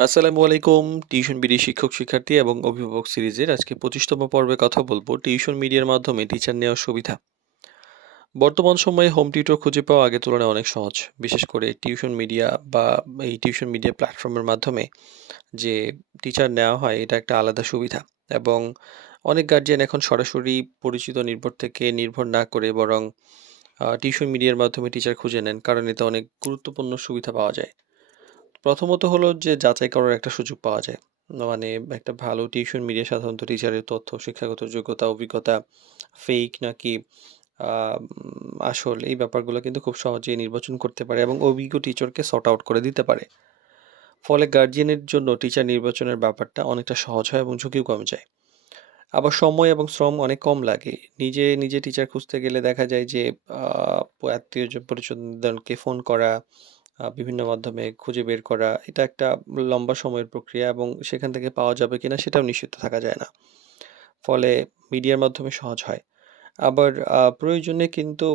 আসসালামু আলাইকুম। Tuition BD শিক্ষক শিক্ষার্থী এবং অভিভাবক সিরিজের আজকে 25তম পর্বে কথা বলবো টিউশন মিডিয়ার মাধ্যমে টিচার নেওয়ার সুবিধা। বর্তমান সময়ে হোম টিউটর খুঁজে পাওয়া আগের তুলনায় অনেক সহজ। বিশেষ করে টিউশন মিডিয়া বা এই টিউশন মিডিয়া প্ল্যাটফর্মের মাধ্যমে যে টিচার নেওয়া হয় এটা একটা আলাদা সুবিধা। এবং অনেক গার্জিয়ান এখন সরাসরি পরিচিত নির্ভর থেকে নির্ভর না করে বরং টিউশন মিডিয়ার মাধ্যমে টিচার খুঁজে নেন, কারণ এতে অনেক গুরুত্বপূর্ণ সুবিধা পাওয়া যায়। প্রথমত হলো যে যাচাই করার একটা সুযোগ পাওয়া যায়। মানে একটা ভালো টিউশন মিডিয়া সাধারণত টিচারের তথ্য, শিক্ষাগত যোগ্যতা, অভিজ্ঞতা ফেক নাকি আসল, এই ব্যাপারগুলো কিন্তু খুব সহজেই নির্বাচন করতে পারে এবং অভিজ্ঞ টিচারকে সর্ট আউট করে দিতে পারে। ফলে গার্ডিয়ানের জন্য টিচার নির্বাচনের ব্যাপারটা অনেকটা সহজ হয় এবং ঝুঁকিও কমে যায়। আবার সময় এবং শ্রম অনেক কম লাগে। নিজে টিচার খুঁজতে গেলে দেখা যায় যে আ আত্মীয় পরিজনদেরকে ফোন করা, বিভিন্ন মাধ্যমে খুঁজে বের করা, এটা একটা লম্বা সময়ের প্রক্রিয়া এবং সেখান থেকে পাওয়া যাবে কিনা সেটাও নিশ্চিত থাকা যায় না। ফলে মিডিয়ার মাধ্যমে সহজ হয়। আবার প্রয়োজনে কিন্তু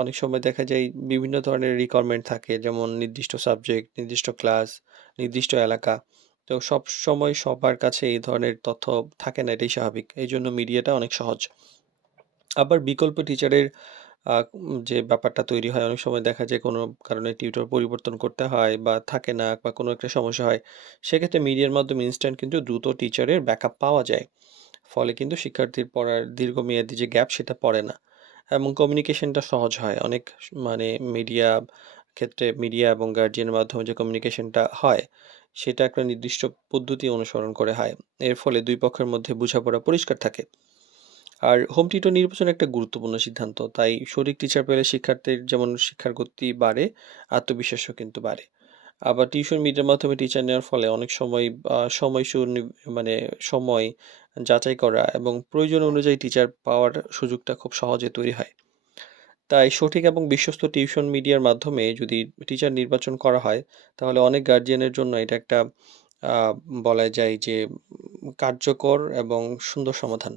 অনেক সময় দেখা যায় বিভিন্ন ধরনের রিকোয়ারমেন্ট থাকে, যেমন নির্দিষ্ট সাবজেক্ট, নির্দিষ্ট ক্লাস, নির্দিষ্ট এলাকা। তো সবসময় সবার কাছে এই ধরনের তথ্য থাকে না, এটাই স্বাভাবিক। এইজন্য মিডিয়াটা অনেক সহজ। আবার বিকল্প টিচারের যে ব্যাপারটা তৈরি হয়, অনেক সময় দেখা যায় কোনো কারণে টিউটর পরিবর্তন করতে হয় বা থাকে না বা কোনো একটা সমস্যা হয়। সেক্ষেত্রে মিডিয়ার মাধ্যমে ইনস্ট্যান্ট কিন্তু দ্রুত টিচারের ব্যাকআপ পাওয়া যায়। ফলে কিন্তু শিক্ষার্থীর পড়ার দীর্ঘমেয়াদী যে গ্যাপ সেটা পড়ে না এবং কমিউনিকেশনটা সহজ হয়। অনেক মানে মিডিয়া ক্ষেত্রে মিডিয়া এবং গার্ডিয়ানের মাধ্যমে যে কমিউনিকেশনটা হয়, সেটা একটা নির্দিষ্ট পদ্ধতি অনুসরণ করে হয়। এর ফলে ২ পক্ষের মধ্যে বোঝাপড়া পরিষ্কার থাকে। আর হোম টিউটর নির্বাচন একটা গুরুত্বপূর্ণ সিদ্ধান্ত। তাই সঠিক টিচার পেলে শিক্ষার্থীর যেমন শিক্ষার গতি বাড়ে, আত্মবিশ্বাসও কিন্তু বাড়ে। আবার টিউশন মিডিয়ার মাধ্যমে টিচার নেওয়ার ফলে অনেক সময় সময় মানে সময় যাচাই করা এবং প্রয়োজন অনুযায়ী টিচার পাওয়ার সুযোগটা খুব সহজে তৈরি হয়। তাই সঠিক এবং বিশ্বস্ত টিউশন মিডিয়ার মাধ্যমে যদি টিচার নির্বাচন করা হয়, তাহলে অনেক গার্ডিয়ানের জন্য এটা একটা আ বলা যায় যে কার্যকর এবং সুন্দর সমাধান।